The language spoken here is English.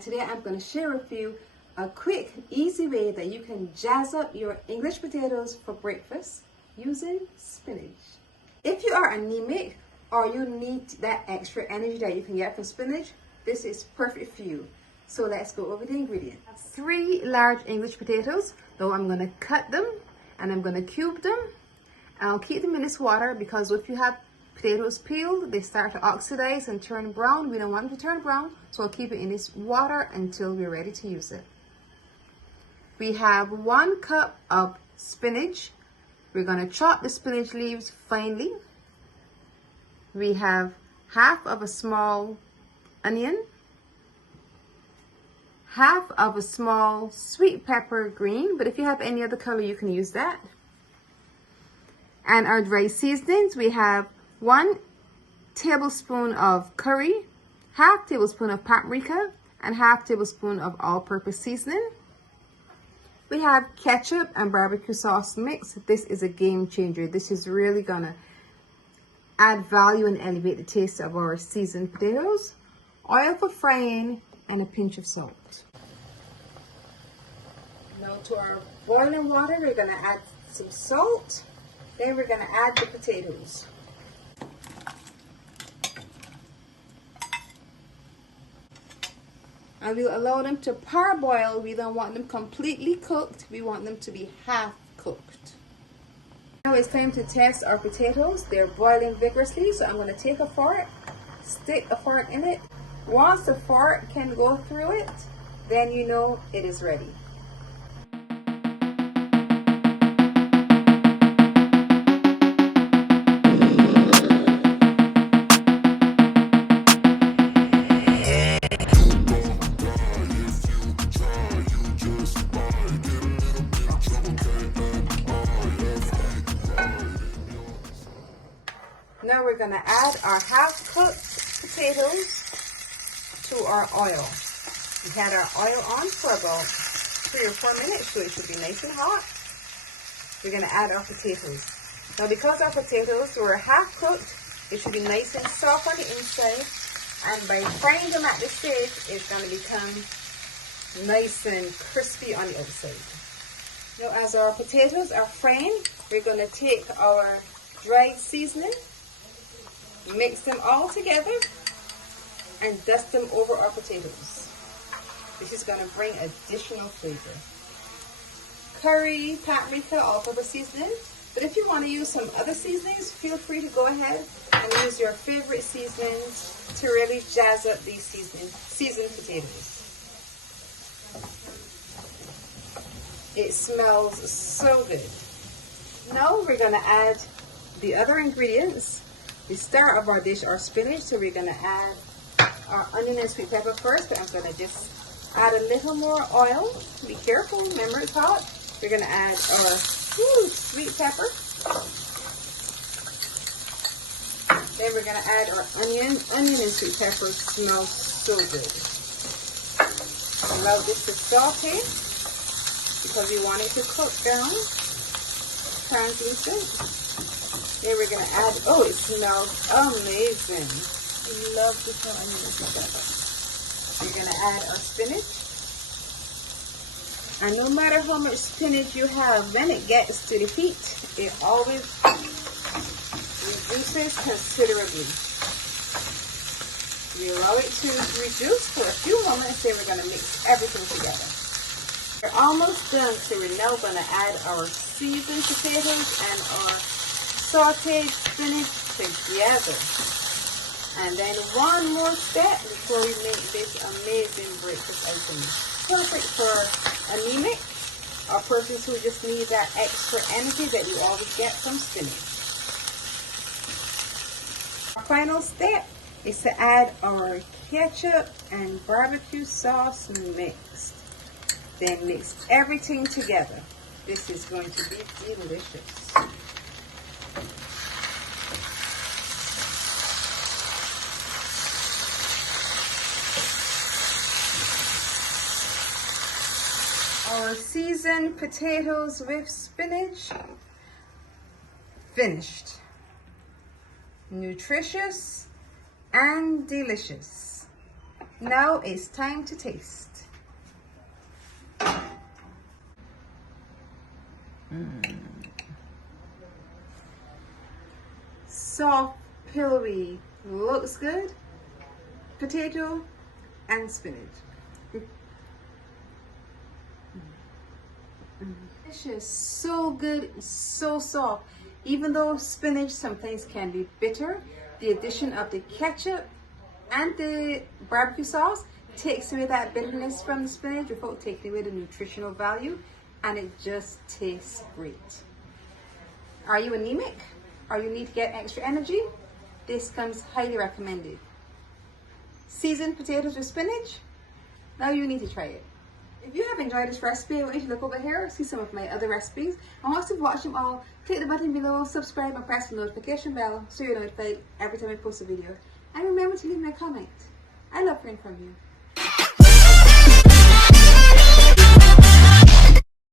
and today I'm going to share with you a quick, easy way that you can jazz up your English potatoes for breakfast using spinach. If you are anemic or you need that extra energy that you can get from spinach, this is perfect for you. So let's go over the ingredients. 3 large English potatoes, though I'm going to cut them and I'm going to cube them. I'll keep them in this water because if you have potatoes peeled, they start to oxidize and turn brown. We don't want them to turn brown, so I'll keep it in this water until we're ready to use it. We have 1 cup of spinach. We're going to chop the spinach leaves finely. We have half of a small onion, half of a small sweet pepper green, but if you have any other color you can use that. And our dry seasonings, we have 1 tablespoon of curry, half tablespoon of paprika, and half tablespoon of all-purpose seasoning. We have ketchup and barbecue sauce mix. This is a game changer. This is really gonna add value and elevate the taste of our seasoned potatoes. Oil for frying and a pinch of salt. Now to our boiling water, we're gonna add some salt. Then we're gonna add the potatoes. And we'll allow them to parboil. We don't want them completely cooked. We want them to be half cooked. Now it's time to test our potatoes. They're boiling vigorously, so I'm going to take a fork, stick a fork in it. Once the fork can go through it, then you know it is ready. Now we're going to add our half-cooked potatoes to our oil. We had our oil on for about 3 or 4 minutes, so it should be nice and hot. We're going to add our potatoes. Now because our potatoes were half-cooked, it should be nice and soft on the inside. And by frying them at this stage, it's going to become nice and crispy on the outside. Now as our potatoes are frying, we're going to take our dried seasoning, mix them all together, and dust them over our potatoes. This is going to bring additional flavor. Curry, paprika, all-purpose seasoning. But if you want to use some other seasonings, feel free to go ahead and use your favorite seasonings to really jazz up these seasoned potatoes. It smells so good. Now we're going to add the other ingredients. The star of our dish, our spinach, so we're going to add our onion and sweet pepper first, but I'm going to just add a little more oil. Be careful, remember it's hot. We're going to add our sweet pepper. Then we're going to add our onion. Onion and sweet pepper smell so good. Allow this to saute because we want it to cook down, translucent. Then we're going to add, oh, it smells amazing. I love this one. We're going to add our spinach. And no matter how much spinach you have, when it gets to the heat, it always reduces considerably. We allow it to reduce for a few moments, then we're going to mix everything together. We're almost done, so we're now going to add our seasoned potatoes and our sauteed spinach together. And then one more step before we make this amazing breakfast item. Perfect for anemic or persons who just need that extra energy that you always get from spinach. Our final step is to add our ketchup and barbecue sauce mixed. Then mix everything together. This is going to be delicious. Our seasoned potatoes with spinach, finished. Nutritious and delicious. Now it's time to taste. Soft, pillowy, looks good. Potato and spinach. It's just so good, so soft. Even though spinach sometimes can be bitter, the addition of the ketchup and the barbecue sauce takes away that bitterness from the spinach without taking away the nutritional value, and it just tastes great. Are you anemic? Or you need to get extra energy? This comes highly recommended. Seasoned potatoes with spinach? Now you need to try it. If you have enjoyed this recipe, I want you to look over here, see some of my other recipes. And once you've watched them all, click the button below, subscribe and press the notification bell so you're notified every time I post a video. And remember to leave me a comment. I love hearing from you.